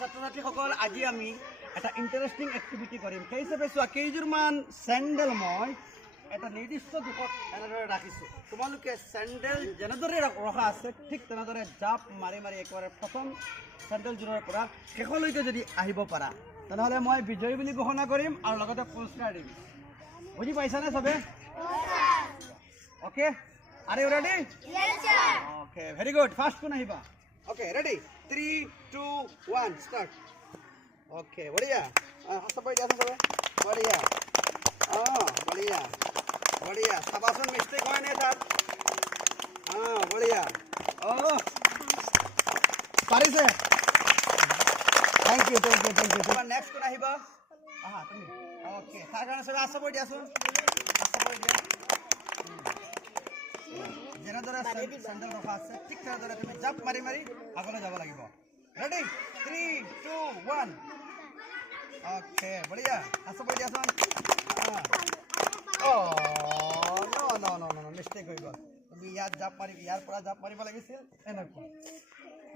ছাত্ৰ ছাত্ৰীসকল আজি আমি এটা ইণ্টাৰেষ্টিং এক্টিভিটি কৰিম সেই হিচাপে চোৱা কেইযোৰমান চেণ্ডেল মই এটা নিৰ্দিষ্ট দিশত এনেদৰে ৰাখিছোঁ তোমালোকে চেণ্ডেল যেনেদৰে ৰখা আছে ঠিক তেনেদৰে জাপ মাৰি মাৰি একেবাৰে প্ৰথম চেণ্ডেলযোৰৰ পৰা শেষলৈকে যদি আহিব পাৰা তেনেহ'লে মই বিজয়ী বুলি ঘোষণা কৰিম আৰু লগতে পুৰস্কাৰ দিম বুজি পাইছানে চবে okay are you ready okay very good first কোন আহিবা Okay, ready? 3, 2, 1, start. Okay, बढ़िया. हाथ पर जाते सब. बढ़िया. बढ़िया. बढ़िया. शाबाश मिस्टेक होए नहीं था. बढ़िया. पारी से. Thank you. Next कौन आही बा? तुम. Okay. थार सब हाथ पर जासुन. हाथ पर जा. যেনেদৰে চেণ্ডেল ৰখা আছে ঠিক তেনেদৰে তুমি জাপ মাৰি মাৰি আগলৈ যাব লাগিব ৰেডি 3 2 1 অ'কে বঢ়িয়া আছো বৈ দিয়াচোন মিষ্টেক হৈ গ'ল তুমি ইয়াত জাপ মাৰি ইয়াৰ পৰা জাপ মাৰিব লাগিছিল এনেকুৱা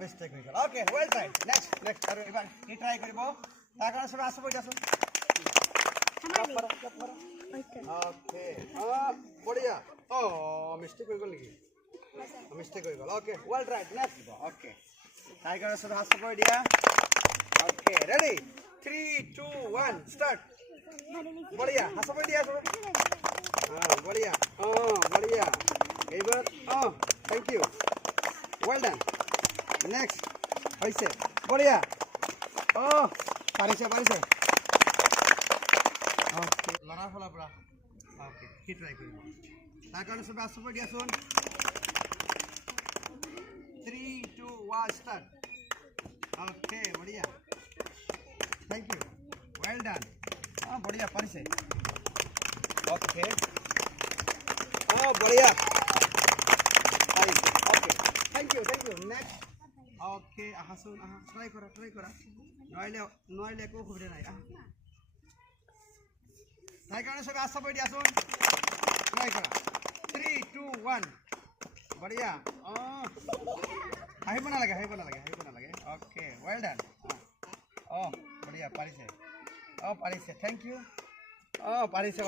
মিষ্টেক হৈ গ'ল অ'কে ৱেল ট্ৰাইড নেক্সট আৰু এবাৰ কি ট্ৰাই কৰিব তাৰ কাৰণে চবে আছো বৈ দিয়াচোন ओके बढ़िया मिस्टेक हो गल नेकी मिस्टेक हो गल okay well right next okay tiger सब हाथ पकड़ दिया ओके रेडी 3 2 1 स्टार्ट बढ़िया हाथ पकड़ दिया सब बढ़िया बढ़िया एबार thank you well done next ऐसे बढ़िया पारिसे ओके लड़ा फला बड़ा ओके की ट्राई करिब तार कारण सब आस पर दियासुन 3 2 1 स्टार्ट ओके बढ़िया थैंक यू वेल डन बढ़िया पारिसे ओके बढ़िया okay thank you next okay आहासुन ट्राई करा नइले को सुविधा নাই তাই কাৰণে সবে আশা পড়ি দিয়াচোন ট্রাই কৰা 3 2 1 বঢ়িয়া আহিব না লাগে ওকে ওয়েল ডান বঢ়িয়া পাৰিছে থ্যাংক ইউ পাৰিছে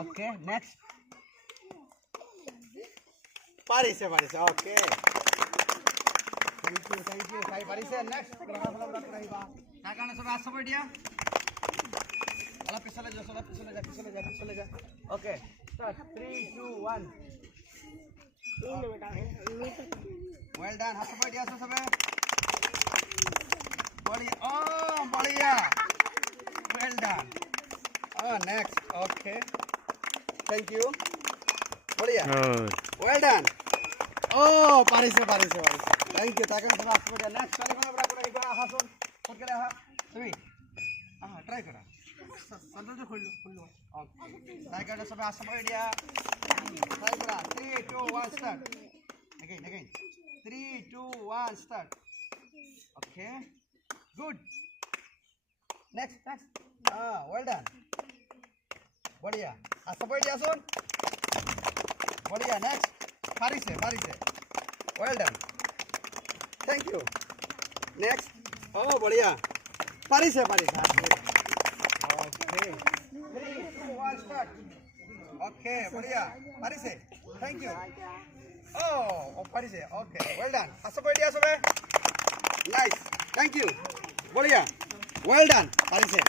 ওকে নেক্সট পাৰিছে ওকে থ্যাংক ইউ তাই পাৰিছে নেক্সট আহিবা তাৰ কাৰণে সবে আশা পড়ি দিয়া पिछले जा ओके स्टार्ट 3 2 1 वेल डन हाथ पर दिया सबे बढ़िया well done next okay thank you बढ़िया वेल डन पारिसे थैंक यू ताकन सब हाथ पर दिया नेक्स्ट चले बड़ा बड़ा हासुन फट के हा তুমি ट्राई करा संतोष जो खोल लो ओके टाइगर सब आशा पर दिया ट्राई करा 3 2 1 start again 3 2 1 start okay good next well done बढ़िया आशा पर दिया सुन बढ़िया नेक्स्ट पारिसे well done thank you next बढ़िया पारिसे ओके बढ़िया पारिसे थैंक यू पारिसे ओके वेल डन आशा पर दिया सबे नाइस थैंक यू बढ़िया वेल डन पारिसे